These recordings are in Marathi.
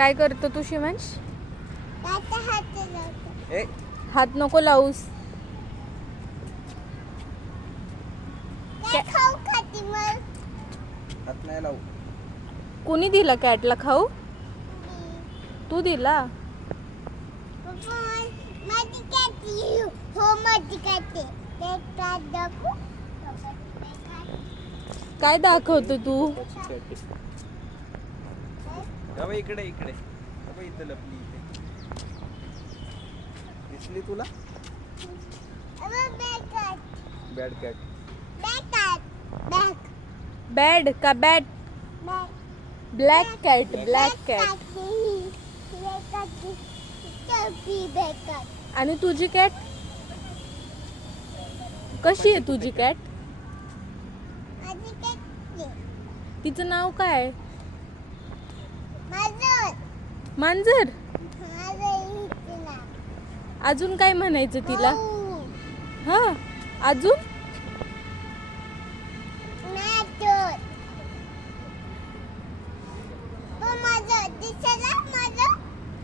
काय करतो तू शिवांश? ए हात नको लावूस. हात नाही लावू. कोणी दिला कॅटला खाऊ? तू दिला? काय दाखवतो तू? बाबा इकडे इकडे बाबा इथं लपली इथे. दिसली तुला? Bad cat. बॅड का bat? Black cat. Black cat. आणि तुझी कॅट कशी आहे? तुझी कॅट तिचं नाव काय? मांजर. अजून काय म्हणायचं तिला? हा अजून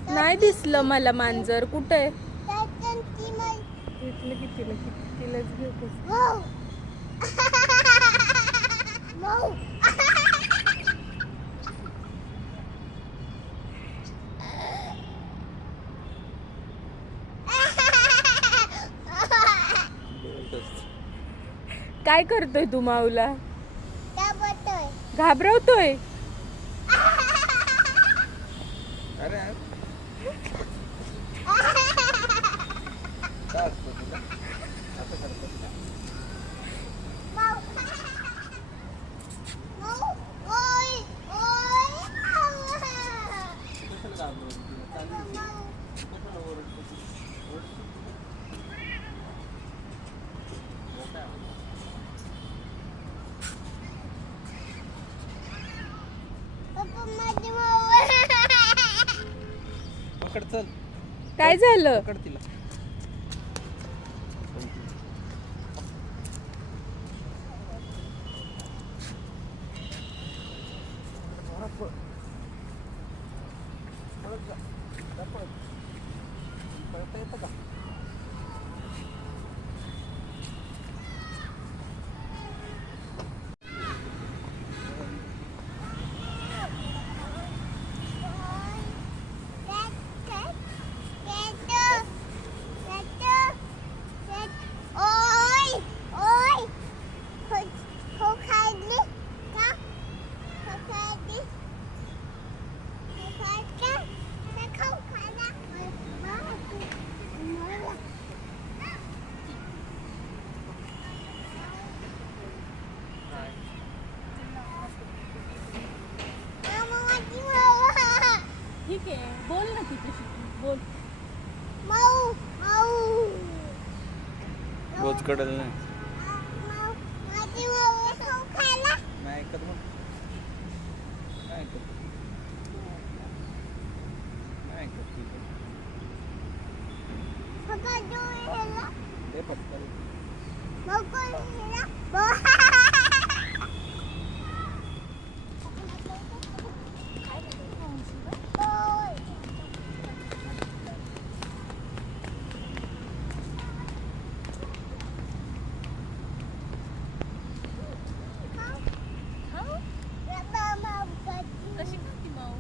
नाही दिसलं मला मांजर. कुठे? काय करतोय तू माऊला? घाबरवतोय. अरे काय असतं तुला? असं करतो तुला? कशाला घाबरवतो तुला? चालेल. कशाला ओरडतो तू? पकड चल. काय झालं? पकड तिला. पळता येतं का? ठीक आहे, बोल ना तिच्याशी. बोल. बोच कडल नाही. नाही ऐकत मग. नाही ऐकत. नाही ऐकत ती पण. ते पटकन. कशी खाती माऊ?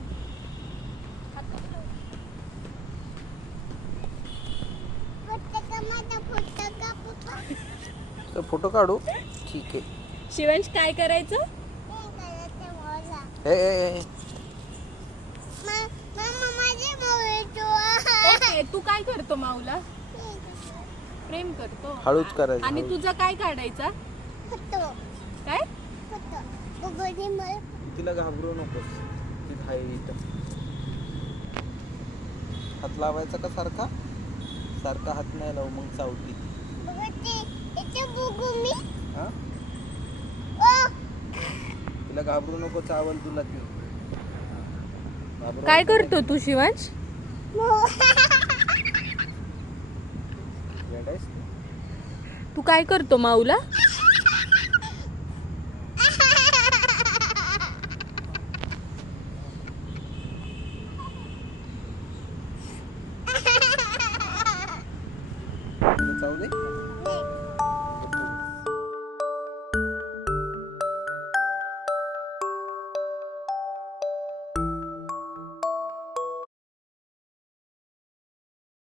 तर फोटो काढू. ठीक आहे. शिवांश काय करायचं? ए ओके, तू काय करतो माऊला? प्रेम करतो. हळूच करायचं. आणि हळूच. तुझा काय काढायचा? काय? तिला घाबरू नकोस. ती आहे इथं. हात लावायचा का सारखा? सारखा हात नाही लावू मग चावती. हा? तिला घाबरू नको. चावल तुला ती. काय करतो तू शिवांश? तू काय करतो माऊला? जाऊ दे